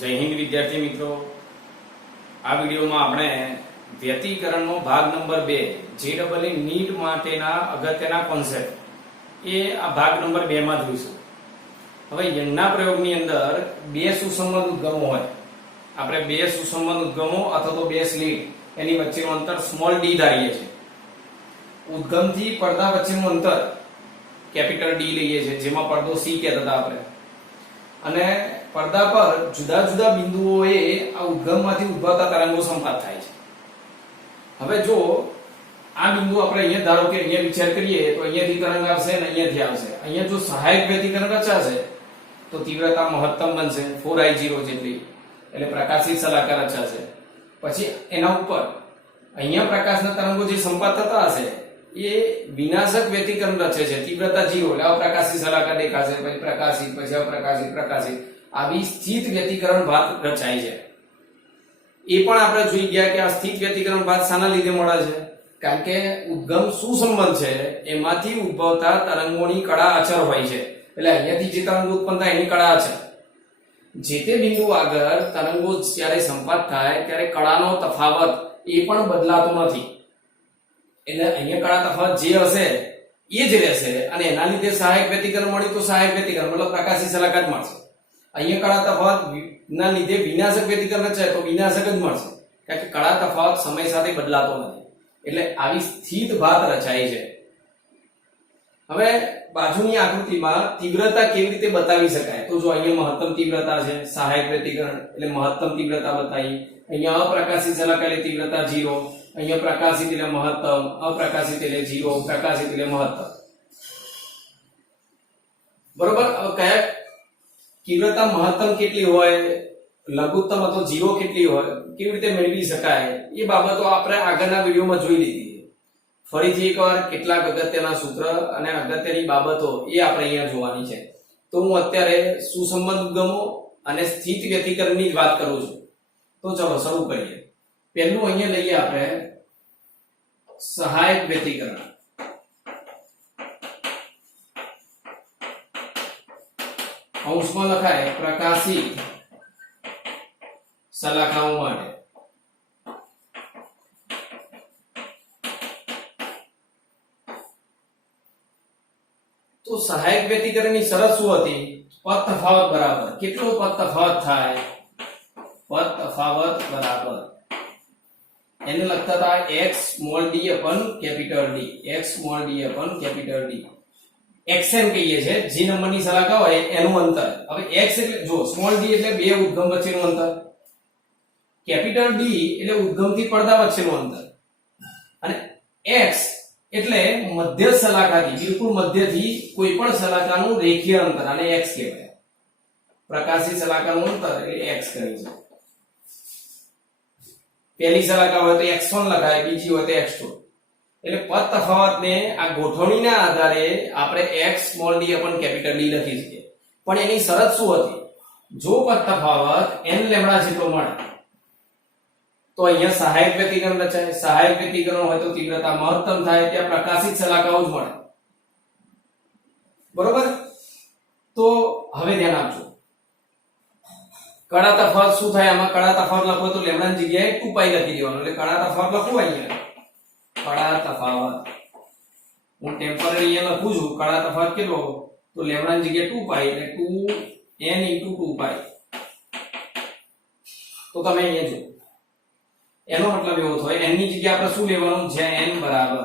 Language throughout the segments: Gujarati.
જય હિન્દ વિદ્યાર્થી મિત્રો, આ વિડીયોમાં આપણે વ્યતિકરણનો ભાગ નંબર 2 JEE નીટ માટેના અગત્યના કોન્સેપ્ટ એ આ ભાગ નંબર 2 માં જોઈશું. હવે યંગના પ્રયોગની અંદર બે સુસંબંધ ઉદ્ગમો હોય, આપણે બે સુસંબંધ ઉદ્ગમો અથવા તો બે સ્લિટ એની વચ્ચેનું અંતર સ્મોલ d ધારીએ છીએ. ઉદ્ગમથી પડદા વચ્ચેનું અંતર કેપિટલ D લઈએ છીએ, જેમાં પડદો C કહેતા હતા આપણે, અને પડદા પર જુદા જુદા બિંદુઓએ આ ઉદ્ગમમાંથી ઉદ્ભવતા તરંગો સંપાત થાય છે. હવે જો આ બિંદુ આપણે અહીંયા ધારો કે અહીંયા વિચાર કરીએ તો અહીંયાથી તરંગ આવશે અને અહીંયાથી આવશે. અહીંયા જો સહાયક વ્યતિકરણ રચાશે તો તીવ્રતા મહત્તમ બનશે 4I0 જેટલી, એટલે પ્રકાશિત શલાકા રચાશે. પછી એના ઉપર અહીંયા પ્રકાશના તરંગો જે સંપાત થતા હશે એ વિનાશક વ્યતિકરણ રચે છે, તીવ્રતા 0, એટલે અપ્રકાશિત શલાકા દેખાશે, પછી પ્રકાશિત, પછી અપ્રકાશિત, પ્રકાશિત, આવી સ્થિત વ્યતિકરણ ભાત રચાય છે. એ પણ આપણે જોઈ ગયા કે આ સ્થિત વ્યતિકરણ ભાત શાના લીધે મળે છે? કારણ કે ઉદ્ગમ સુસંબંધ છે, એમાંથી ઉદ્ભવતા તરંગોની કળા અચર હોય છે, એટલે અહીંયાથી જે તરંગો ઉત્પન્ન થાય એની કળા અચર. જે તે બિંદુ આગળ તરંગો જ્યારે સંપાત થાય ત્યારે કળાનો તફાવત એ પણ બદલાતો નથી, એટલે અહીંયા કળા તફાવત જે હશે એ જ રહેશે, અને એના લીધે સહાયક વ્યતિકરણ મળ્યું તો સહાયક વ્યતિકરણ મતલબ પ્રકાશી શલાકા જ મળશે. અહીંયા કળા તફાવત ના લીધે વિનાશક વ્યતિકરણ રચાય તો વિનાશક જ મળશે, કારણ કે કળા તફાવત સમય સાથે બદલાતો નથી, એટલે આવી સ્થિત ભાત રચાય છે. હવે બાજુની આકૃતિમાં તીવ્રતા કેવી રીતે બતાવી શકાય? તો જો અહીંયા મહત્તમ તીવ્રતા છે, સહાયક વ્યતિકરણ એટલે મહત્તમ તીવ્રતા બતાવી. અહીંયા અપ્રકાશિત શલાકા એટલે તીવ્રતા 0, અહીંયા પ્રકાશિત એટલે મહત્તમ, અપ્રકાશિત એટલે 0, પ્રકાશિત એટલે મહત્તમ. બરોબર. હવે કયા તીવ્રતા મહત્તમ કેટલી હોય, લઘુત્તમ અથવા 0 કેટલી હોય, કેવી રીતે મેળવી શકાય એ બાબતો આપણે આગળના વિડીયોમાં જોઈ લીધી. ફરીથી એકવાર કેટલાક અગત્યના સૂત્ર અને અગત્યની બાબતો એ આપણે અહીંયા જોવાની છે. તો હું અત્યારે સુસંબંધ ઉદ્ગમો અને સ્થિત વ્યતિકરણની જ વાત કરું છું. તો ચલો શરૂ કરીએ. પહેલું અહીંયા લઈએ આપણે સહાયક વ્યતિકરણ. અંશમાં લખાય પ્રકાશિત શલાકાઓ માટે. તો સહાયક વ્યતિકરણની શરત શું હતી? પદ તફાવત બરાબર. કેટલો પદ તફાવત થાય? પદ તફાવત બરાબર એને લખતા હતા x small d upon capital D, x small d upon capital D. xm કહીએ છે જે નંબરની શલાકા હોય એનું અંતર. હવે x એટલે જો સ્મોલ d એટલે બે ઉદ્ગમ વચ્ચેનું અંતર, કેપિટલ D એટલે ઉદ્ગમથી પડદા વચ્ચેનું અંતર, અને x એટલે મધ્ય શલાકાથી બિલકુલ મધ્યથી કોઈ પણ શલાકાનું રેખીય અંતર, અને x કહેવાય. પ્રકાશી શલાકાનું અંતર એટલે x કહે છે. પહેલી શલાકા હોય તો x1 લખાય, બીજી હોય તો x2. એટલે પદ તફાવતને આ ગોઠવણીના આધારે આપણે x small d upon capital D લખી શકીએ. પણ એની શરત શું હતી? જો પદ તફાવત n લેમ્બડા જેટલો મળે તો અહીંયા સહાયક વ્યતિકરણ રચાય. સહાયક વ્યતિકરણ હોય તો તીવ્રતા મહત્તમ થાય, ત્યાં પ્રકાશિત શલાકાઓ જ મળે. બરોબર. તો હવે ધ્યાન આપજો, કળા તફાવત શું થાય? આમાં કળા તફાવત લખો તો લેમ્બડાની જગ્યાએ 2π લખી દેવાનું, એટલે કળા તફાવત લખવું અહીંયા કળા તફાવત. હું ટેમ્પરરી અહીંયા લખું છું કળા તફાવત કેટલો? તો લેમ્બડાની જગ્યાએ 2π એટલે 2n * 2π. તો તમે અહીંયા જો એનો મતલબ એવો થાય n ની જગ્યાએ આપણે શું લેવાનું? જ્યાં n બરાબર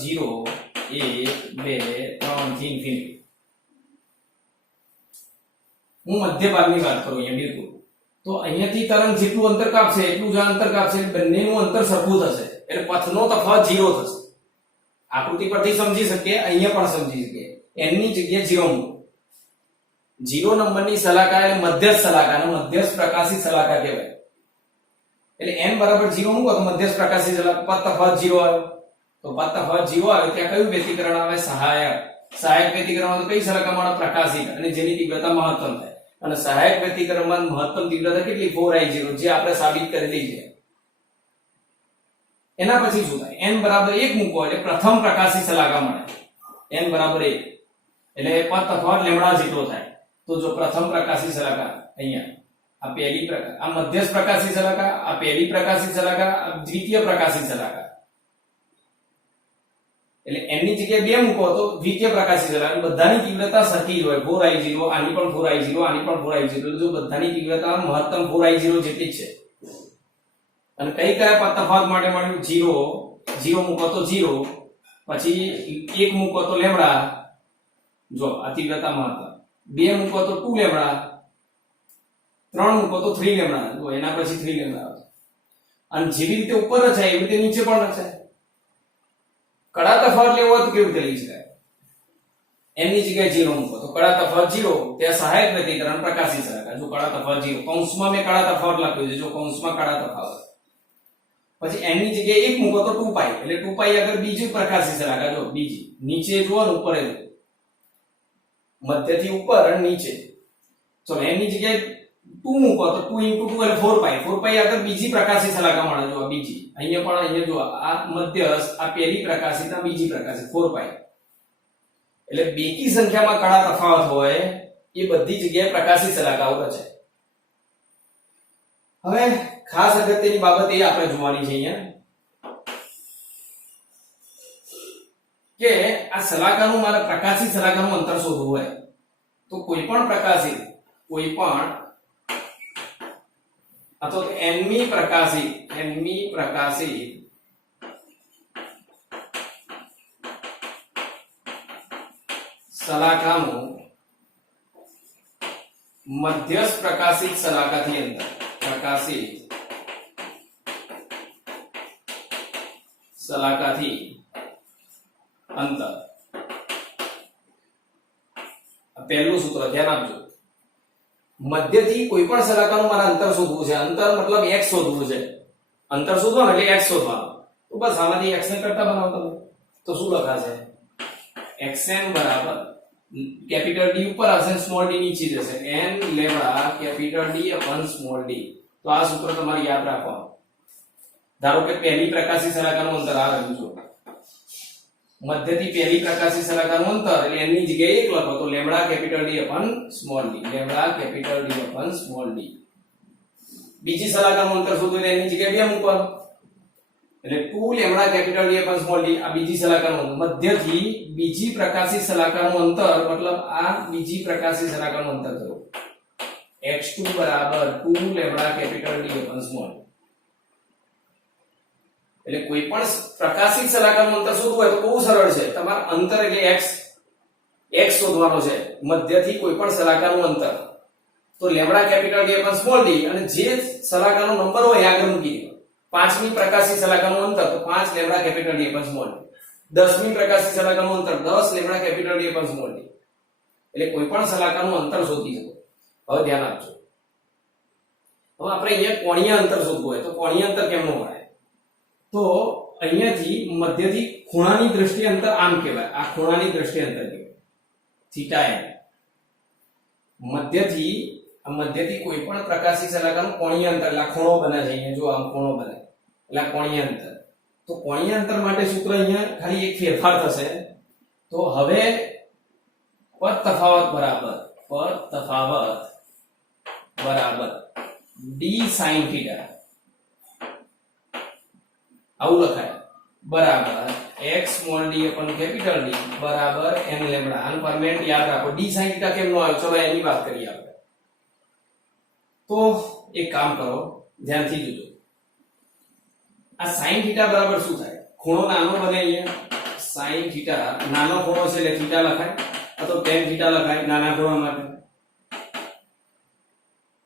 0, 1, 2, 3 થી ઇન્ફિનિટી. હું મધ્ય ભાગની વાત કરું અહીંયા બિલકુલ. તો અહીંયાથી તરંગ જેટલું અંતર કાપશે એટલું જ અંતર કાપશે, બંનેનું અંતર સરખું થશે, એટલે પથનો તફાવત 0 થશે. આકૃતિ પરથી સમજી શકીએ, અહીંયા પણ સમજી શકીએ. n ની જગ્યાએ 0 મૂકો. 0 નંબરની શલાકા એટલે મધ્યસ્થ શલાકા, અને મધ્યસ્થ પ્રકાશિત શલાકા કહેવાય. એટલે n બરાબર 0 મૂકો તો મધ્યસ્થ પ્રકાશિત શલાકા, પદ તફાવત 0 આવ્યો. તો પદ તફાવત 0 આવે ત્યાં કયું વ્યતિકરણ આવે? સહાયક. સહાયક વ્યતિકરણમાં તો કઈ શલાકા મળે? પ્રકાશિત, અને જેની તીવ્રતા મહત્તમ થાય. અને સહાયક વ્યતિકરણમાં મહત્તમ તીવ્રતા કેટલી? 4I0, જે આપણે સાબિત કરેલી છે. એના પછી શું થાય? n બરાબર 1 મૂકો એટલે પ્રથમ પ્રકાશી શલાકા મળે. n બરાબર 1. એટલે પદ તફાવત લેમડા જેટલો થાય. તો જો પ્રથમ પ્રકાશી શલાકા અહીંયા આ પહેલી પ્રકાર, આ મધ્યસ્થ પ્રકાશી શલાકા, આ પહેલી પ્રકાશી શલાકા, આ દ્વિતીય પ્રકાશી શલાકા. એટલે n ની જગ્યાએ 2 મૂકો તો દ્વિતીય પ્રકાશી શલાકા. બધાની તીવ્રતા સરખી જ હોય. 4I0 આની પણ 4I0 આની પણ 4I0. જો બધાની તીવ્રતા મહત્તમ 4I0 જેટલી જ છે. અને કઈ કયા પદ તફાવત માટે મળ્યું? 0 મૂકો તો 0, પછી 1 મૂકો તો લેમડા. જો આ તીવ્રતા મહત્તમ. 2 મૂકો તો 2 લેમડા, 3 મૂકો તો 3 લેમડા. જો એના પછી 3 લેમડા આવે. અને જેવી રીતે ઉપર રચાય એવી રીતે નીચે પણ રચાય. કડા તફાવત લેવો હોય તો કેવી રીતે લઈ શકાય? n ની જગ્યાએ 0 મૂકો તો કડા તફાવત 0, ત્યાં સહાયક વ્યતિકરણ પ્રકાશી શલાકા. જો કડા તફાવત 0, કૌંસમાં મેં કડા તફાવત લખ્યું છે. જો કૌંસમાં કડા તફાવત, પછી n ની જગ્યાએ 1 મૂકો તો 2π, એટલે 2π આગળ બીજી પ્રકાશી શલાકા. જો બીજી, નીચે જુઓ ને ઉપર એ મધ્યથી ઉપર અને નીચે. ચલો n ની જગ્યાએ 2 મૂકો તો 2 * 2 એટલે 4π. 4π આગળ બીજી પ્રકાશી શલાકા મળે. જો બીજી અહીંયા પણ, અહીંયા જો આ મધ્યસ્થ, આ પહેલી પ્રકાશી, આ બીજી પ્રકાશી 4π. એટલે બેકી સંખ્યામાં કડા તફાવત હોય એ બધી જગ્યાએ પ્રકાશી શલાકાઓ રચાય. હવે ખાસ અગત્યની બાબત એ આપણે જોવાની છે અહીંયા કે આ શલાકાનું, મારે પ્રકાશી શલાકાનું અંતર શોધવું હોય તો કોઈ પણ પ્રકાશી, કોઈ પણ અથવા તો nમી પ્રકાશી શલાકાનું મધ્યસ્થ પ્રકાશિત શલાકાથી અંતર, પ્રકાશિત શલાકાથી અંતર. પહેલું સૂત્ર ધ્યાન આપજો. મધ્યથી કોઈ પણ શલાકાનું મારે અંતર શોધવું છે. અંતર મતલબ x શોધવું છે. અંતર શોધવાનું એટલે x શોધવાનું. તો બસ આમાંથી x ને કરતા બનાવો તમે તો શું લખાશે? xn બરાબર કેપિટલ D ઉપર હશે, સ્મોલ d નીચે જશે. n lambda capital D upon small d. તો આ સૂત્ર તમારે યાદ રાખવાનું. ધારો કે પહેલી પ્રકાશી શલાકાનું અંતર આ રહ્યું છે. મધ્યથી પહેલી પ્રકાશી શલાકાનું અંતર એટલે n ની જગ્યાએ 1 લખો તો lambda capital D upon small d. Lambda capital D upon small d. બીજી શલાકાનું અંતર શોધવું એટલે n ની જગ્યાએ 2 મૂકવાનું એટલે 2 lambda capital D upon small d. આ બીજી શલાકાનું મધ્યથી બીજી પ્રકાશી શલાકાનું અંતર, મતલબ આ બીજી પ્રકાશી શલાકાનું અંતર થયું. x2 બરાબર 2 lambda capital D upon small. એટલે કોઈ પણ પ્રકાશિત શલાકાનું અંતર શોધવું હોય તો બહુ સરળ છે. તમારે અંતર એટલે x શોધવાનો છે. મધ્યથી કોઈ પણ શલાકાનું અંતર તો lambda capital D upon small d, અને જે શલાકાનો નંબર હોય આગળ મૂકી દો. 5મી પ્રકાશી શલાકાનું અંતર તો 5 lambda capital D upon small d. 10મી પ્રકાશી શલાકાનું અંતર 10 lambda capital D upon small d. એટલે કોઈ પણ શલાકાનું અંતર શોધી શકો. હવે ધ્યાન આપજો. હવે આપણે અહીંયા કોણીય અંતર શોધવું હોય તો કોણીય અંતર કેમનું મળે? તો અહીંયાથી મધ્યથી ખૂણાની દ્રષ્ટિએ અંતર આમ કહેવાય. આ ખૂણાની દ્રષ્ટિએ અંતર કહેવાય થીટા n. મધ્યથી કોઈ પણ પ્રકાશી શલાકાનું કોણીય અંતર, એટલે ખૂણો બને છે. અહીંયા જો આમ ખૂણો બને એટલે કોણીય અંતર. તો કોણીય અંતર માટે સૂત્ર અહીંયા ખાલી એક ફેરફાર થશે. તો હવે પદ તફાવત બરાબર d sin થીટા આવું લખાય. બરાબર x small d upon capital D બરાબર n લેમ્બડા. આનું પરમેનન્ટ યાદ રાખો. d sin થીટા કેમ નો આવ્યો? ચલો એની વાત કરીએ આપણે. તો એક કામ કરો, ધ્યાનથી જોજો. આ sin થીટા બરાબર શું થાય? ખૂણો નાનો બને અહીંયા. sin થીટા નાનો ખૂણો છે એટલે થીટા લખાય, અથવા tan થીટા લખાય નાના ખૂણા માટે.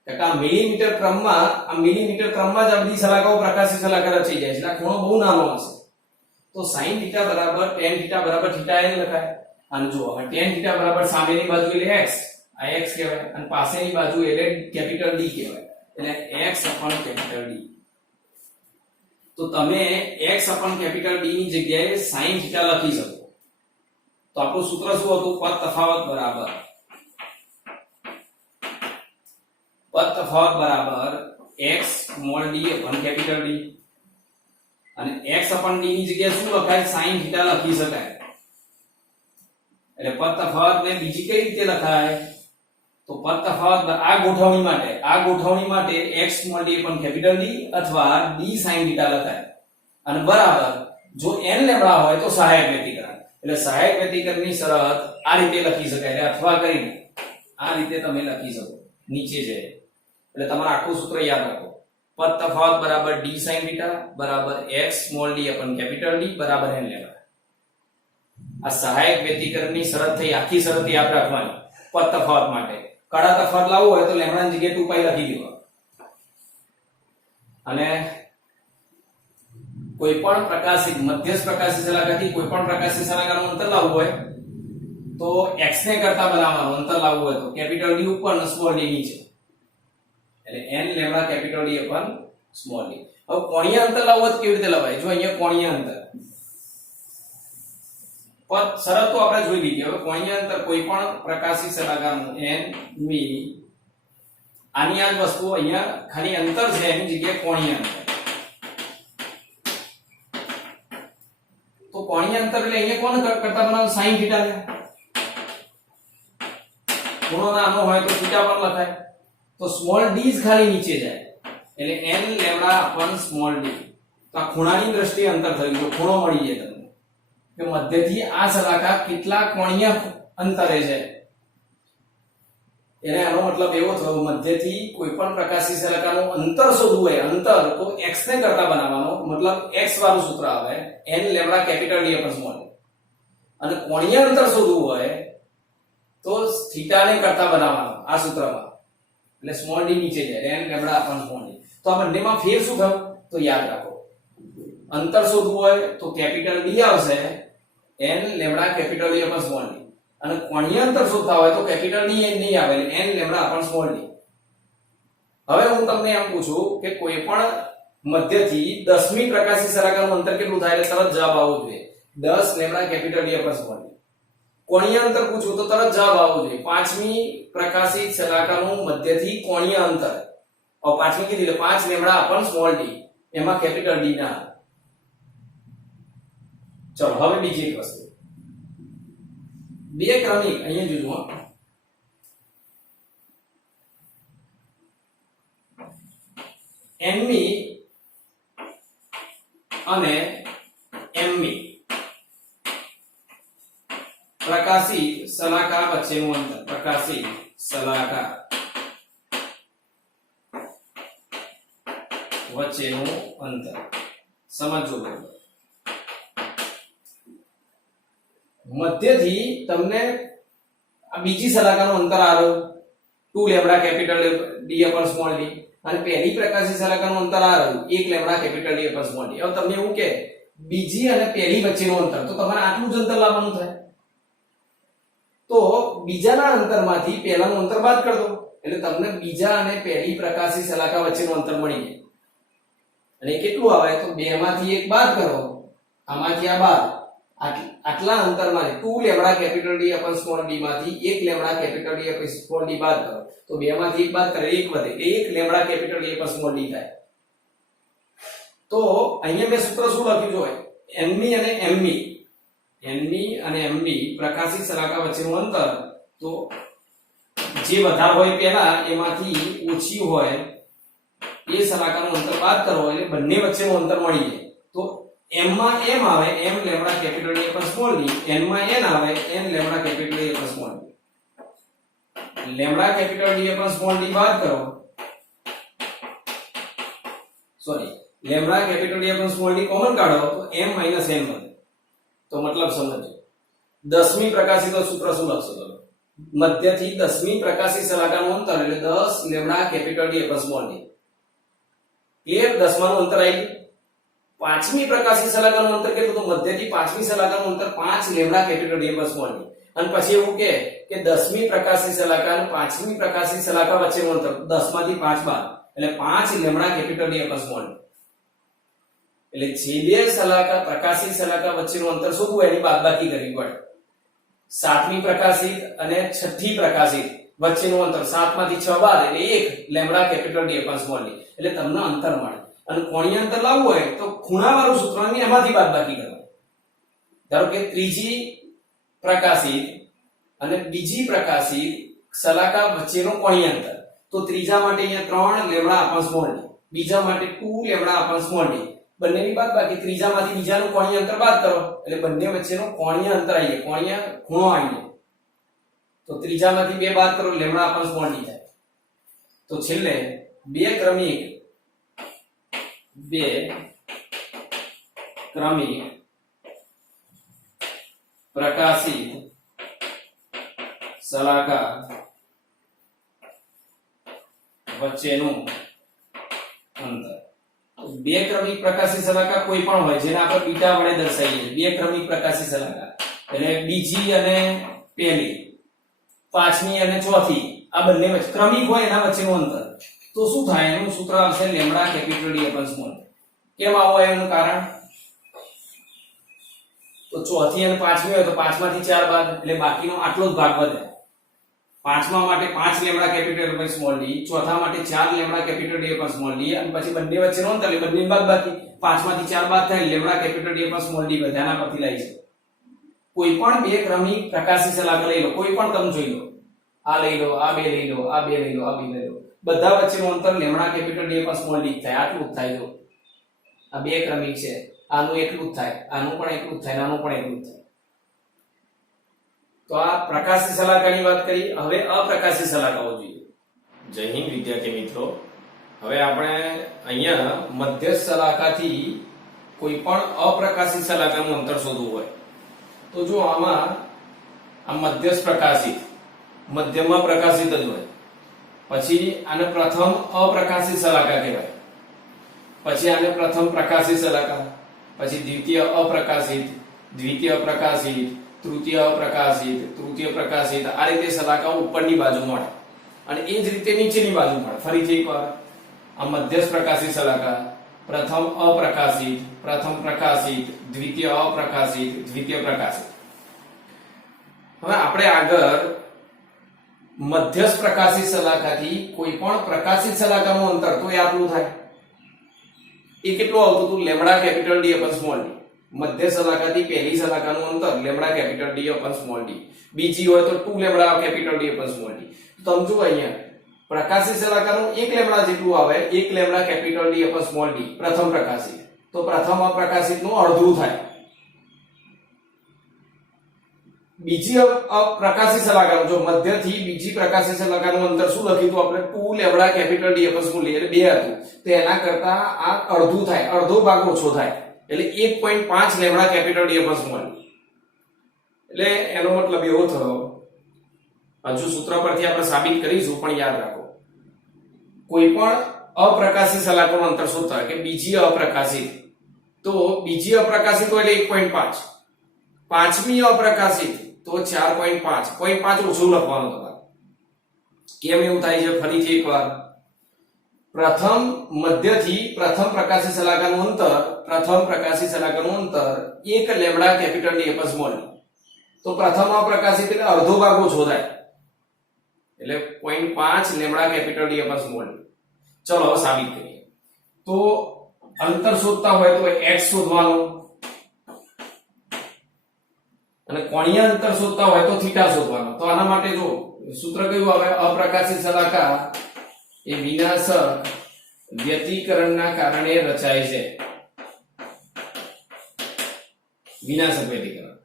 આ મિલીમીટર ક્રમમાં જ આ બધી શલાકાઓ પ્રકાશી શલાકા રચાઈ જાય છે. એટલે ખૂણો બહુ નાનો હશે. તો sin થીટા બરાબર tan થીટા બરાબર થીટા n લખાય. અને જો હવે tan થીટા બરાબર સામેની બાજુ એટલે x, આ x કહેવાય, અને પાસેની બાજુ એટલે કેપિટલ D કહેવાય. એટલે x અપન કેપિટલ D. તો તમે x અપન કેપિટલ D ની જગ્યાએ sin થીટા લખી શકો. તો આપણું સૂત્ર શું હતું? પદ તફાવત બરાબર x small d upon capital D. અને x અપન d ની જગ્યાએ શું લખાય? sin થીટા લખી શકાય. એટલે પદ તફાવતને બીજી કઈ રીતે લખાય? તો પદ તફાવત આ ગોઠવણી માટે x સ્મોલ d પણ કેપિટલ D અથવા d sin θ લખાય. અને બરાબર જો n લેમ્બડા હોય તો સહાયક વ્યતિકરણ. એટલે સહાયક વ્યતિકરણની શરત આ રીતે લખી શકાય. એટલે અથવા કરીને આ રીતે તમે લખી શકો નીચે છે. એટલે તમારે આખું સૂત્ર યાદ રાખો. પદ તફાવત બરાબર d sin θ બરાબર x small d upon capital D બરાબર n લેમ્બડા. આ સહાયક વ્યતિકરણની શરત થઈ. આખી શરત યાદ રાખવાની પદ તફાવત માટે. કડા તફાવત લાવવો હોય તો લેમ્બડાની જગ્યાએ 2π લખી દેવા. અને કોઈ પણ પ્રકાશિત મધ્યસ્થ પ્રકાશી શલાકાથી કોઈ પણ પ્રકાશી શલાકાનું અંતર લાવવું હોય તો x ને કરતા બનાવવાનું. અંતર લાવવું હોય તો કેપિટલ D ઉપર અને સ્મોલ d નીચે. એટલે n lambda capital D upon small d. હવે કોણીય અંતર લાવવું હોય તો કેવી રીતે લવાય? જો અહીંયા કોણીય અંતર પદ શરત તો આપણે જોઈ લીધી. હવે કોણીય અંતર કોઈ પણ પ્રકાશી શલાકાનું n v આની આ જ વસ્તુ અહીંયા ખાલી અંતર છે એની જગ્યાએ કોણીય અંતર. તો કોણીય અંતર એટલે અહીંયા કોણ કરતા બનાવ? sin θ ને. ખૂણો નાનો હોય તો θ પણ લખાય. તો સ્મોલ d જ ખાલી નીચે જાય એટલે n lambda upon small d. તો આ ખૂણાની દ્રષ્ટિએ અંતર થયું. તો ખૂણો મળી જાય તમને કે મધ્યથી આ શલાકા કેટલા કોણીય અંતરે છે. એને આનો મતલબ એવો થયો મધ્યથી કોઈ પણ પ્રકાશી શલાકાનું અંતર શોધવું હોય અંતર તો x ને કરતા બનાવવાનો. મતલબ x વાળું સૂત્ર આવે n lambda capital D upon small d. અને કોણીય અંતર શોધવું હોય તો થીટા ને કરતા બનાવવાનો આ સૂત્રમાં. એટલે સ્મોલ d નીચે જાય n lambda upon small d. તો આ બંનેમાં ફેર શું થયો? તો યાદ રાખો અંતર શોધવું હોય તો કેપિટલ D આવશે n lambda capital D upon small d. અને કોણીય અંતર શોધતા હોય તો કેપિટલ D નહીં આવે એટલે n lambda upon small d. હવે હું તમને એમ પૂછું કે કોઈ પણ મધ્યથી 10મી પ્રકાશી શલાકાનું અંતર કેટલું થાય? એટલે તરત જવાબ આવવો જોઈએ 10 lambda capital D upon small d. કોણીય અંતર પૂછું તો તરત જવાબ આવવો જોઈએ 5મી પ્રકાશી શલાકાનું મધ્યથી કોણીય અંતર. હવે 5મી કીધી એટલે 5 લેમ્બડા upon સ્મોલ d. એમાં કેપિટલ D ના. ચલો હવે બીજી એક વસ્તુ બે ક્રમિક અહીંયા જોજો nમી અને mમી પ્રકાશી શલાકા વચ્ચેનું અંતર. પ્રકાશી શલાકા વચ્ચેનું અંતર સમજો. મધ્યથી તમને આ બીજી શલાકાનું અંતર આવ્યું 2 lambda capital D upon small d. અને પહેલી પ્રકાશી શલાકાનું અંતર આવ્યું 1 lambda capital D upon small d. હવે તમને એવું કે બીજી અને પહેલી વચ્ચેનું અંતર તો તમારે આટલું જ અંતર લાવવાનું થાય. તો બીજાના અંતરમાંથી પહેલાનું અંતર બાદ કરી દો એટલે તમને બીજા અને પહેલી પ્રકાશી શલાકા વચ્ચેનું અંતર મળી જાય. અને કેટલું આવે? તો 2 માંથી 1 બાદ કરો. આમાંથી આ બાદ આટલા અંતરમાં 2 lambda capital D upon small d માંથી 1 lambda capital D upon small d બાદ કરો તો 2 માંથી 1 બાદ કરે 1 વધે એટલે 1 lambda capital D upon small d થાય. તો અહીંયા મેં સૂત્ર શું લખ્યું જોઈએ? nમી અને mb પ્રકાશી શલાકા વચ્ચેનું અંતર. તો જે વધારે હોય પહેલા એમાંથી ઓછી હોય એ શલાકાનું અંતર બાદ કરો એટલે બંને વચ્ચેનું અંતર મળી જાય. તો m માં m આવે m lambda capital D upon small d. n માં n આવે n lambda capital D upon small d. Lambda capital D upon small d બાદ કરો. Sorry lambda capital D upon small d common કાઢો તો m - n વધે. તો મતલબ સમજો 10મી પ્રકાશી તો સૂત્ર શું લખશો તમે? મધ્યથી 10મી પ્રકાશી શલાકાનું અંતર એટલે 10 lambda capital D upon small d. Clear? 10માનું અંતર આવી ગયું. 5મી પ્રકાશી શલાકાનું અંતર કેટલું? તો મધ્યથી 5મી શલાકાનું અંતર 5 lambda capital D upon small d. અને પછી એવું કે 10મી પ્રકાશી શલાકા અને 5મી પ્રકાશી શલાકા વચ્ચેનું અંતર 10 માંથી 5 બાદ એટલે 5 lambda capital D upon small d. એટલે જે બે શલાકા પ્રકાશી શલાકા વચ્ચેનું અંતર શોધવું એની બાદબાકી કરવી પડે. 7મી પ્રકાશિત અને 6ઠી પ્રકાશિત વચ્ચેનું અંતર 7 માંથી 6 બાદ એટલે 1 lambda capital D upon small d. એટલે તમને અંતર મળે. અને કોણીય અંતર લાવવું હોય તો ખૂણાવાળું સૂત્રની એમાંથી બાદબાકી કરો. ધારો કે ત્રીજી પ્રકાશિત અને બીજી પ્રકાશિત સલાકા વચ્ચેનો કોણીય અંતર. તો ત્રીજા માટે અહીંયા 3 લેમ્ડા અપન સ્મોલ ડી, બીજા માટે 2 લેમ્ડા અપન સ્મોલ ડી. બંનેની બાદ બાકી ત્રીજામાંથી બીજાનું કોણીય અંતર બાદ કરો એટલે બંને વચ્ચેનો કોણીય અંતર આવી જાય, કોણીય ખૂણો આવી જાય. તો ત્રીજામાંથી 2 બાદ કરો લેમ્ડા અપન સ્મોલ ડી થાય. તો છેલ્લે બે ક્રમિક પ્રકાશિત સલાકા વચ્ચેનું અંતર. બે ક્રમિક પ્રકાશી સલાકા કોઈ પણ હોય જેને આપણે બીટા વડે દર્શાવીએ. બે ક્રમિક પ્રકાશી સલાકા એટલે બીજી અને પહેલી, પાંચમી અને ચોથી, આ બંને વચ્ચે ક્રમિક હોય એના વચ્ચેનું અંતર. તો શું થાય? એનું સૂત્ર આવશે lambda capital D upon small. કેમ આવું હોય એનું કારણ? તો ચોથી અને પાંચમી હોય તો પાંચમાંથી 4 બાદ એટલે બાકીનો આટલો જ ભાગ વધે. પાંચમા માટે 5 lambda capital upon small d, ચોથા માટે 4 lambda capital D upon small d, અને પછી બંને વચ્ચેનો અંતર એટલે બંને બાદ બાકી પાંચમાંથી 4 બાદ થાય lambda capital D upon small d બધાના પરથી લઈ છે. કોઈ પણ બે ક્રમિક પ્રકાશી સલાકા લઈ લો, કોઈ પણ તમે જોઈ લો, આ લઈ લો, આ બે લઈ લો, આ બે લઈ લો, આ બે લઈ લો, બધા વચ્ચેનું અંતર lambda capital D upon small d થાય. આટલું જ થાય. જો આ બે ક્રમિક છે, આનું એટલું જ થાય, આનું પણ એટલું જ થાય, આનું પણ એટલું જ થાય. તો આ પ્રકાશી સલાકાની વાત કરી. હવે અપ્રકાશી સલાકાઓ જોઈએ. જય હિન્દ વિદ્યાર્થી મિત્રો. હવે આપણે અહીંયા મધ્યસ્થ સલાકાથી કોઈ પણ અપ્રકાશિત સલાકાનું અંતર શોધવું હોય તો જો આમાં આ મધ્યસ્થ પ્રકાશિત, મધ્યમાં પ્રકાશિત જ હોય, પછી આને પ્રથમ અપ્રકાશિત સલાકા કહેવાય, પછી આને પ્રથમ પ્રકાશિત સલાકા, પછી દ્વિતીય અપ્રકાશિત, દ્વિતીય પ્રકાશિત, તૃતીય અપ્રકાશિત, તૃતીય પ્રકાશિત. આ રીતે સલાકાઓ ઉપરની બાજુ મળે અને એ જ રીતે નીચેની બાજુ મળે. ફરીથી એકવાર આ મધ્યસ્થ પ્રકાશિત સલાકા, પ્રથમ અપ્રકાશિત, પ્રથમ પ્રકાશિત, દ્વિતીય અપ્રકાશિત, દ્વિતીય પ્રકાશિત. હવે આપણે આગળ મધ્યસ્થ પ્રકાશિત સલાકાથી કોઈ પણ પ્રકાશિત સલાકાનું અંતર તો એ આટલું થાય. એ કેટલું આવતું હતું? Lambda capital D upon small d. મધ્ય સલાકાથી પહેલી સલાકાનું અંતર lambda capital D upon small d, બીજી હોય તો 2 lambda capital D upon small d. તો તમે જુઓ અહીંયા પ્રકાશિત સલાકાનું 1 લેમ્ડા જેટલું આવે, 1 lambda capital D upon small d પ્રથમ પ્રકાશિત. તો પ્રથમ અપ્રકાશિતનું અડધું થાય. બીજી પ્રકાશિત સલાકાનું, જો મધ્યથી બીજી પ્રકાશિત સલાકાનું અંતર શું લખ્યું હતું આપણે? 2 lambda capital D upon small d, એટલે 2 હતું. તો એના કરતા આ અડધું થાય, અડધો ભાગ ઓછો થાય એટલે 1.5 lambda capital D upon small d. એટલે એનો મતલબ એવો થયો, હજુ સૂત્ર પરથી આપણે સાબિત કરીશું પણ યાદ રાખો, કોઈ પણ અપ્રકાશિત સલાકાનું અંતર શોધતા હોય કે બીજી અપ્રકાશિત, તો બીજી અપ્રકાશિત હોય એટલે 1.5, પાંચમી અપ્રકાશિત તો 4.5, 0.5 ઓછું લખવાનું તમારે. કેમ એવું થાય છે? ફરીથી એકવાર પ્રથમ મધ્યથી પ્રથમ પ્રકાશિત સલાકાનું અંતર, પ્રથમ પ્રકાશિત સલાકાનું અંતર 1 lambda capital D upon small d. તો પ્રથમ અપ્રકાશિત એટલે અડધો ભાગ ઓછો થાય એટલે 0.5 lambda capital D upon small d. ચલો હવે સાબિત કરીએ. તો અંતર શોધતા હોય તો x શોધવાનું અને કોણીય અંતર શોધતા હોય તો થીટા શોધવાનો. તો આના માટે જો સૂત્ર કયું આવે? અપ્રકાશિત સલાકા એ વિનાશક વ્યતિકરણના કારણે રચાય છે. વિનાશક વ્યતિકરણ.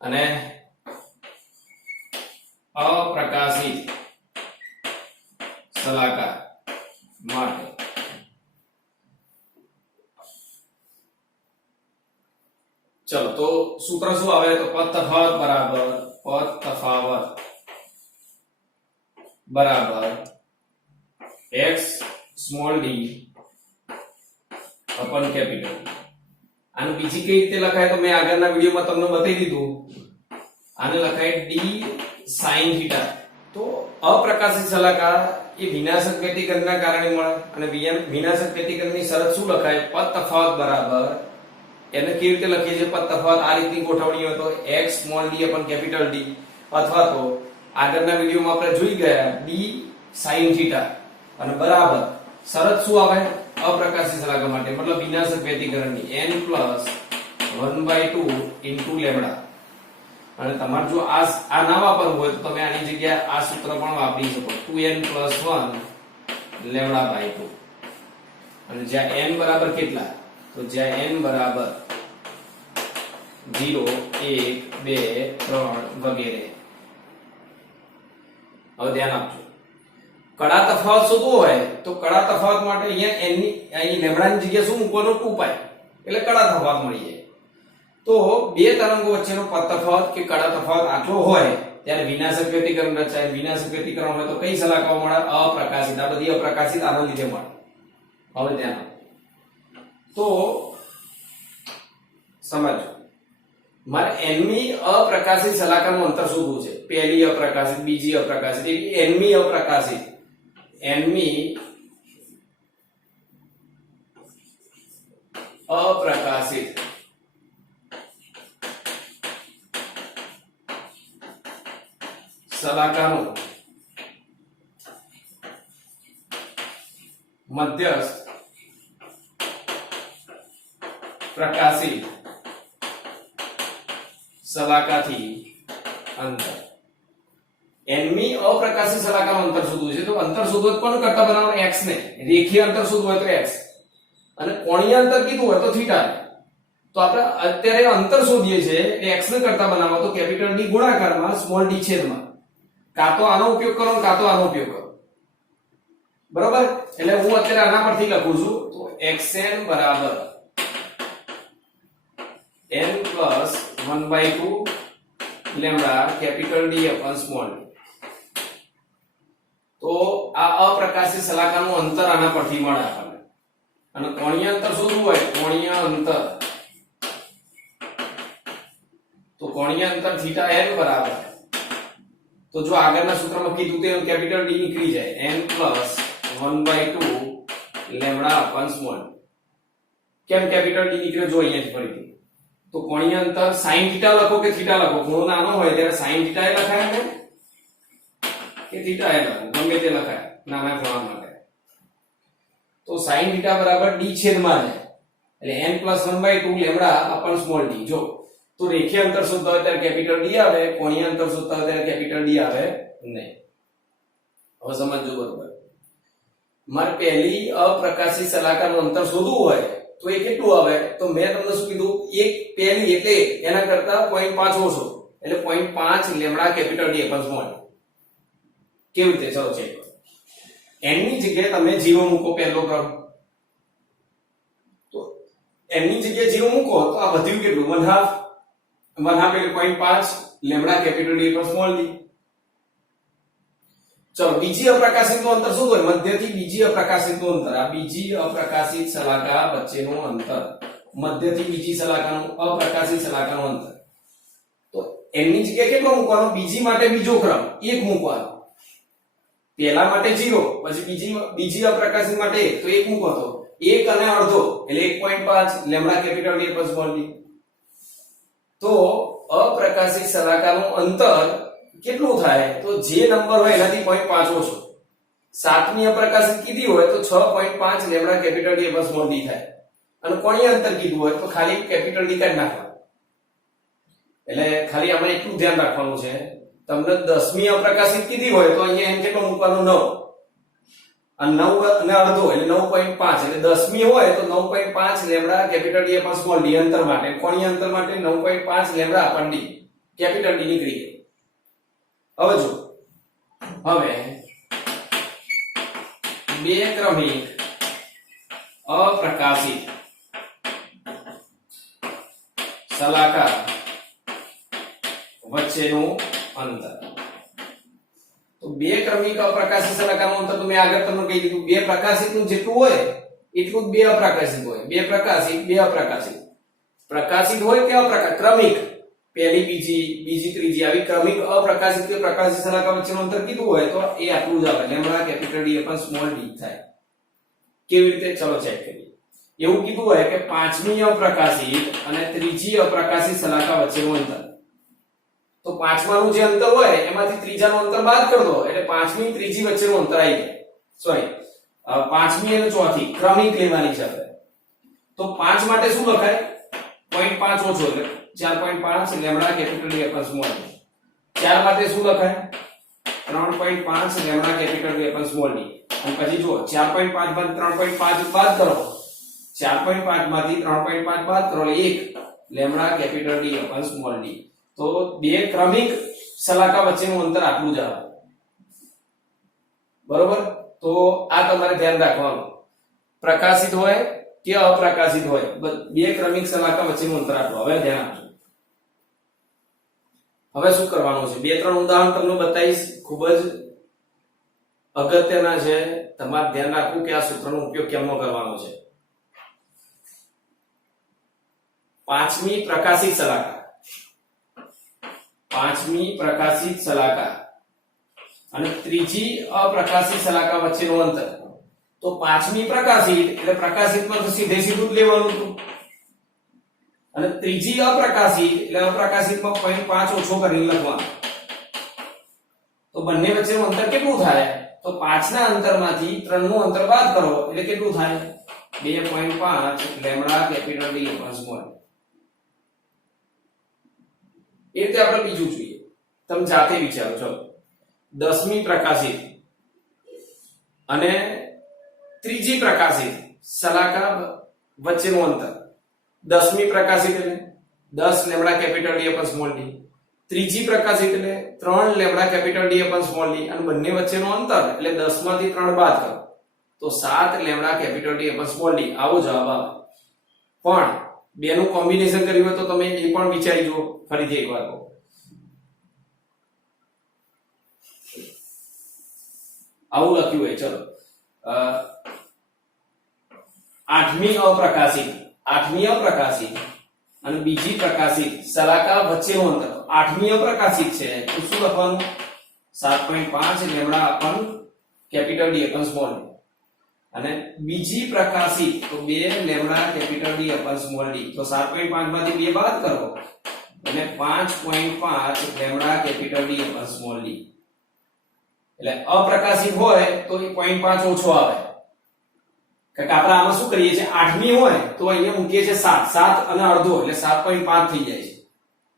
અને અપ્રકાશિત સલાકા માટે ચલો તો સૂત્ર શું આવે? તો પદ તફાવત બરાબર x સ્મોલ ડી અપન કેપિટલ. આનું બીજી કઈ રીતે લખાય તો મેં આગળના વિડિયોમાં તમને બતાવી દીધું. આને લખાય d sin થીટા. તો અપ્રકાશિત સલાકા એ વિનાશક વ્યતિકરણના કારણે મળે અને વિનાશક વ્યતિકરણની શરત શું લખાય? પદ તફાવત બરાબર, એને કેવી રીતે લખીએ છીએ પદ તફાવત? આ રીતની ગોઠવણી હોય તો x small d upon capital D, અથવા તો આગળના વિડિયોમાં આપણે જોઈ ગયા d sin થીટા અને બરાબર શરત શું આવે અપ્રકાશિત સલાકા માટે, મતલબ વિનાશક વ્યતિકરણની n + 1/2 * લેમ્ડા. અને તમારે જો આ ના વાપરવું હોય તો તમે આની જગ્યાએ આ સૂત્ર પણ વાપરી શકો 2n + 1 લેમ્ડા બાય 2 અને જ્યાં n બરાબર કેટલા તો જ્યાં n બરાબર 0 1 2 3 વગેરે. હવે ધ્યાન આપજો કડા તફાવત શોધવો હોય તો કડા તફાવત માટે અહીંયા n ની અહીં લેમ્ડાની જગ્યાએ શું મૂકવાનું 2π એટલે કડા તફાવત મળી જાય. તો બે તરંગો વચ્ચેનો તફાવત કે કડા તફાવત આટલો હોય ત્યારે વિનાશક વ્યતિકરણ રચાય. વિનાશક વ્યતિકરણ હોય તો કઈ સલાખાઓ મળે અપ્રકાશિત. આ બધી અપ્રકાશિત આના લીધે મળે. હવે ધ્યાન આપો તો સમજો મારે nમી અપ્રકાશિત સલાખાનું અંતર શોધવું છે. પહેલી અપ્રકાશિત બીજી અપ્રકાશિત એવી nમી અપ્રકાશિત nમી અપ્રકાશિત સલાખાનું મધ્યસ્થ પ્રકાશિત સલાખાથી અંતર. nમી અપ્રકાશિત સલાખાનું અંતર શોધવું છે તો અંતર શોધવું કોણ કરતા બનાવવાનું x ને. રેખીય અંતર શોધવું હોય તો x અને કોણીય અંતર કીધું હોય તો થીટા. તો આપણે અત્યારે અંતર શોધીએ છીએ એ x ને કરતા બનાવવા તો કેપિટલ D ગુણાકારમાં સ્મોલ d છેદમાં કાં તો આનો ઉપયોગ કરો કાં તો આનો ઉપયોગ કરો. બરોબર એટલે હું અત્યારે આના પરથી લખું છું તો xn બરાબર n plus 1/2 lambda capital D upon small d. તો આ અપ્રકાશિત સલાખાનું અંતર આના પરથી મળે આપણને. અને કોણીય અંતર શોધવું હોય કોણીય અંતર તો કોણીય અંતર થીટા n બરાબર તો જો આગળના સૂત્રમાં કીધું તે કેપિટલ D નીકળી જાય n plus 1/2 lambda upon small. કેમ કેપિટલ D નીકળે જો અહીંયાથી ફરીથી તો કોણીય અંતર sin થીટા લખો કે થીટા લખો ખૂણો નાનો હોય ત્યારે sin થીટા એ લખાય ને કે થીટા એ લખો ગમે તે લખાય નાના ખૂણા માટે. તો sin થીટા બરાબર d છેદમાં છે એટલે n plus 1/2 lambda upon small d. જો તો રેખીય અંતર શોધતા હોય ત્યારે કેપિટલ D આવે, કોણીય અંતર શોધતા હોય ત્યારે કેપિટલ D આવે નહીં. હવે સમજજો બરોબર. મારે પહેલી અપ્રકાશિત સલાખાનું અંતર શોધવું હોય તો એ કેટલું આવે તો મેં તમને શું કીધું એક પહેલી એટલે એના કરતા 0.5 ઓછો એટલે 0.5 lambda capital D upon small. કેવી રીતે ચલો ચેક કરો. n ની જગ્યાએ તમે 0 મૂકો પહેલો ક્રમ તો n ની જગ્યાએ 0 મૂકો તો આ વધ્યું કેટલું 1/2 એટલે 0.5 lambda capital D upon small d. ચલો બીજી અપ્રકાશિતનું અંતર શું હોય મધ્યથી બીજી અપ્રકાશિતનું અંતર. આ બીજી અપ્રકાશિત સલાખા વચ્ચેનું અંતર મધ્યથી બીજી સલાખાનું અપ્રકાશિત સલાખાનું અંતર. તો n ની જગ્યાએ કેટલો મૂકવાનો બીજી માટે બીજો ક્રમ 1 મૂકવાનો. પહેલા માટે 0 પછી બીજી અપ્રકાશિત માટે 1 તો 1 મૂકો તો 1 અને અડધો એટલે 1.5 lambda capital D upon small d. તો અપ્રકાશિત સલાખાનું અંતર કેટલું થાય તો જે નંબર હોય એનાથી 0.5 ઓછો. સાતમી અપ્રકાશિત કીધી હોય તો 6.5 lambda capital D upon small d થાય. અને કોણીય અંતર કીધું હોય તો ખાલી કેપિટલ D કાઢી નાખવાનું. એટલે ખાલી આપણે એટલું ધ્યાન રાખવાનું છે તમને 10મી અપ્રકાશિત કીધી હોય તો અહીંયા n કેટલો મૂકવાનો 9 અને 9 અને અડધો એટલે 9.5 એટલે 10મી હોય તો 9.5 lambda capital D upon small d અંતર માટે. કોણીય અંતર માટે 9.5 lambda upon d capital D નીકળી ગઈ. હવે જો હવે બે ક્રમિક અપ્રકાશિત સલાખા વચ્ચેનું અંતર. તો બે ક્રમિક અપ્રકાશિત સલાખાનું અંતર તો મેં આગળ તમને કહી દીધું બે પ્રકાશિતનું જેટલું હોય એટલું જ બે અપ્રકાશિત હોય. બે પ્રકાશિત બે અપ્રકાશિત. પ્રકાશિત હોય કે અપ્રકાશિત ક્રમિક પહેલી બીજી ત્રીજી આવી ક્રમિક અપ્રકાશિત કે પ્રકાશિત સલાખા વચ્ચેનું અંતર કીધું હોય તો એ આટલું જ આવે lambda capital D upon small d થાય. કેવી રીતે ચલો ચેક કરીએ. એવું કીધું હોય કે પાંચમી અપ્રકાશિત અને ત્રીજી અપ્રકાશિત સલાખા વચ્ચેનું અંતર. તો પાંચમાનું જે અંતર હોય એમાંથી ત્રીજાનું અંતર બાદ કરી દો એટલે પાંચમી ત્રીજી વચ્ચેનું અંતર આવી જાય. સોરી પાંચમી અને ચોથી ક્રમિક લેવાની છે આપણે. તો 5 માટે શું લખાય 0.5 0.5 ઓછો એટલે 4.5 lambda capital D upon small d. 4 માટે શું લખાય? 3.5 lambda capital D upon small d. અને પછી જુઓ 4.5 માંથી 3.5 બાદ કરો, 4.5 માંથી 3.5 બાદ કરો એટલે 1 lambda capital D upon small d. તો બે ક્રમિક સલાકા વચ્ચેનું અંતર આટલું જ આવે. બરોબર? તો આ તમારે ધ્યાન રાખવાનું, પ્રકાશિત હોય કે અપ્રકાશિત હોય, બે ક્રમિક સલાકા વચ્ચેનું અંતર આટલું. હવે ધ્યાન આપજો. હવે શું કરવાનું છે? બે ત્રણ ઉદાહરણ તમને બતાવીશ, ખૂબ જ અગત્યના છે. તમારે ધ્યાન રાખવું કે આ સૂત્રનો ઉપયોગ કેમનો કરવાનો છે. પાંચમી પ્રકાશિત સલાકા, પાંચમી પ્રકાશિત સલાકા અને ત્રીજી અપ્રકાશિત સલાકા વચ્ચેનું અંતર. તો પાંચમી પ્રકાશિત એટલે પ્રકાશિતમાં તો સીધે સીધું જ લેવાનું હતું, અને ત્રીજી અપ્રકાશિત એટલે અપ્રકાશિતમાં 0.5 ઓછો કરીને લખવાનું. તો બંને વચ્ચેનું અંતર કેટલું થાય? તો 5 ના અંતરમાંથી 3 નું અંતર બાદ કરો એટલે કેટલું થાય? 2.5 lambda capital D upon small. એ રીતે આપણે બીજું જોઈએ, તમે જાતે વિચારો. ચલો, 10મી પ્રકાશિત અને ત્રીજી પ્રકાશિત સલાકા વચ્ચેનું અંતર. 10મી પ્રકાશિત એટલે 10 lambda capital D upon small d, ત્રીજી પ્રકાશિત એટલે 3 lambda capital D upon small d, અને બંને વચ્ચેનું અંતર એટલે 10 માંથી 3 બાદ કરો તો 7 lambda capital D upon small d. આવો જવાબ આવે. પણ બેનું કોમ્બિનેશન કર્યું હોય તો તમે એ પણ વિચારી જુઓ ફરીથી એકવાર. આવું લખ્યું હોય. ચલો, 8મી અપ્રકાશિત, 8મી અપ્રકાશિત અને બીજી પ્રકાશિત સલાકા વચ્ચેનું અંતર. 8મી અપ્રકાશિત છે તો શું લખવાનું? 7.5 lambda upon capital D upon small d. અને બીજી પ્રકાશિત તો 2 lambda capital D upon small d. તો 7.5 માંથી 2 બાદ કરો એટલે 5.5 lambda capital D upon small d. એટલે અપ્રકાશિત હોય તો એ 0.5 ઓછો આવે. કારણ કે આપણે આમાં શું કરીએ છીએ, 8મી હોય તો અહીંયા મૂકીએ છીએ 7, 7 અને અડધો એટલે 7.5 થઈ જાય છે.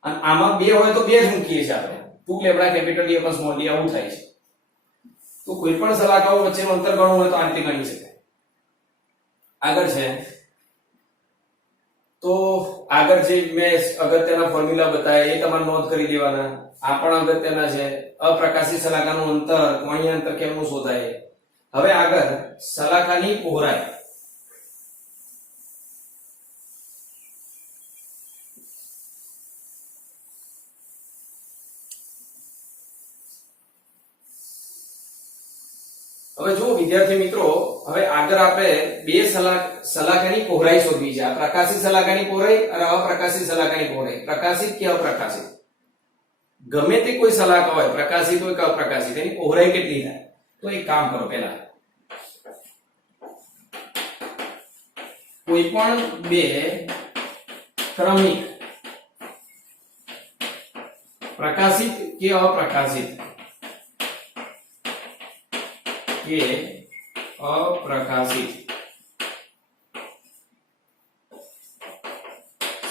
અને આમાં 2 હોય તો 2 જ મૂકીએ છીએ આપણે, 2 lambda capital D upon small d. આવું થાય છે. તો કોઈ પણ સલાકાઓ વચ્ચેનું અંતર ગણવું હોય તો આ રીતે ગણી શકાય. આગળ છે, તો આગળ જે મેં અગત્યના ફોર્મ્યુલા બતાવ્યા એ તમારે નોંધ કરી દેવાના. આ પણ અગત્યના છે. અપ્રકાશિત સલાકાનું અંતર, કોણીય અંતર કેમનું શોધાય. હવે આગળ સલાકાની પહોળાઈ. હવે જો વિદ્યાર્થી મિત્રો, હવે આગળ આપણે બે સલાકાની પહોળાઈ શોધવી છે. આ પ્રકાશિત સલાકાની પહોળાઈ અને અપ્રકાશિત સલાકાની પહોળાઈ. પ્રકાશિત કે અપ્રકાશિત, ગમે તે કોઈ સલાકા હોય, પ્રકાશિત હોય કે અપ્રકાશિત, એની પહોળાઈ કેટલી થાય? તો એક કામ કરો, પહેલા કોઈ પણ બે ક્રમિક પ્રકાશિત કે અપ્રકાશિત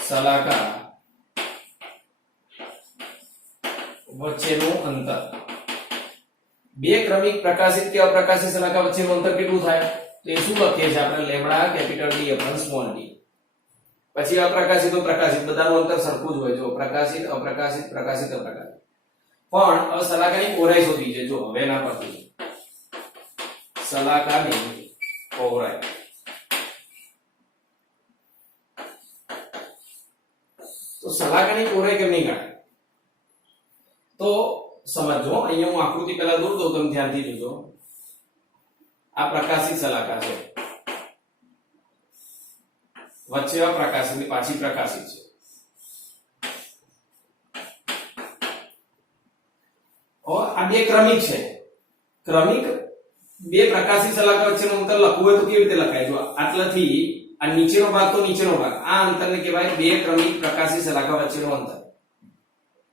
સલાકા વચ્ચેનું અંતર. બે ક્રમિક પ્રકાશિત કે અપ્રકાશિત સલાકા વચ્ચેનું અંતર કેટલું થાય? તો એ શું લખીએ છીએ આપણે? Lambda capital D upon small d. પછી અપ્રકાશિત તો પ્રકાશિત બધાનું અંતર સરખું જ હોય. જો પ્રકાશિત અપ્રકાશિત પ્રકાશિત અપ્રકાશિત. પણ સલાકાની પહોળાઈ શોધવી છે. જો હવે ના પરથી સલાકાની પહોળાઈ. તો સલાકાની પહોળાઈ કેમ નહીં ગણાય? તો સમજો, અહીંયા હું આકૃતિ પહેલા દોર દઉં, તમે ધ્યાનથી જોજો. આ પ્રકાશિત સલાકા છે, વચ્ચે અપ્રકાશિત ની પાછી પ્રકાશિત છે. આ બે ક્રમિક છે. ક્રમિક બે પ્રકાશિત સલાકા વચ્ચેનું અંતર લખવું હોય તો કેવી રીતે લખાય? જો આટલાથી આ નીચેનો ભાગ તો નીચેનો ભાગ, આ અંતરને કહેવાય બે ક્રમિક પ્રકાશિત સલાકા વચ્ચેનું અંતર.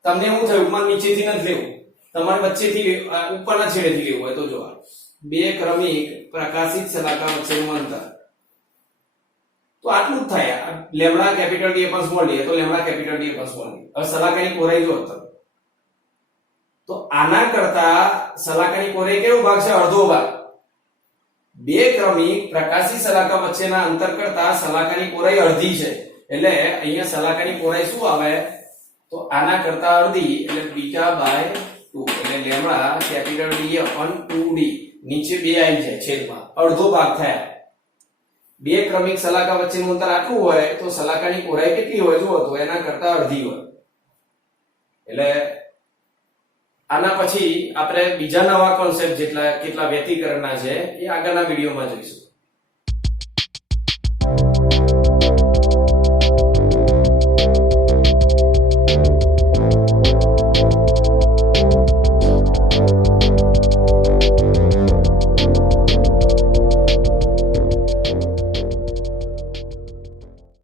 તમને એવું થયું મારે નીચેથી નથી લેવું, તમારે વચ્ચેથી ઉપરના છેડેથી લેવું હોય તો જો બે ક્રમિક પ્રકાશિત સલાકા વચ્ચેનું અંતર. તો આટલું જ થાય. Lambda capital D upon small d તો lambda capital D upon small d. હવે સલાકાની પહોળાઈ જો તો આના કરતા સલાકાની પહોળાઈ કેવો ભાગ છે? અડધો ભાગ. બે ક્રમિક પ્રકાશી સલાકા વચ્ચેના અંતર કરતા સલાકાની પહોળાઈ અડધી છે. એટલે અહીંયા સલાકાની પહોળાઈ શું આવે? તો આના કરતા અડધી એટલે બીટા બાય 2 એટલે લેમડા કેપિટલ ડી અપન 2d. નીચે 2 આવી જાય છેદમાં, અડધો ભાગ થાય. બે ક્રમિક સલાકા વચ્ચેનું અંતર આટલું હોય તો સલાકાની પહોળાઈ કેટલી હોય જુઓ તો એના કરતા અડધી હોય. એટલે આના પછી આપણે બીજા નવા કોન્સેપ્ટ કેટલા વ્યતિકરણના છે એ આગળના વિડીયોમાં જોઈશું.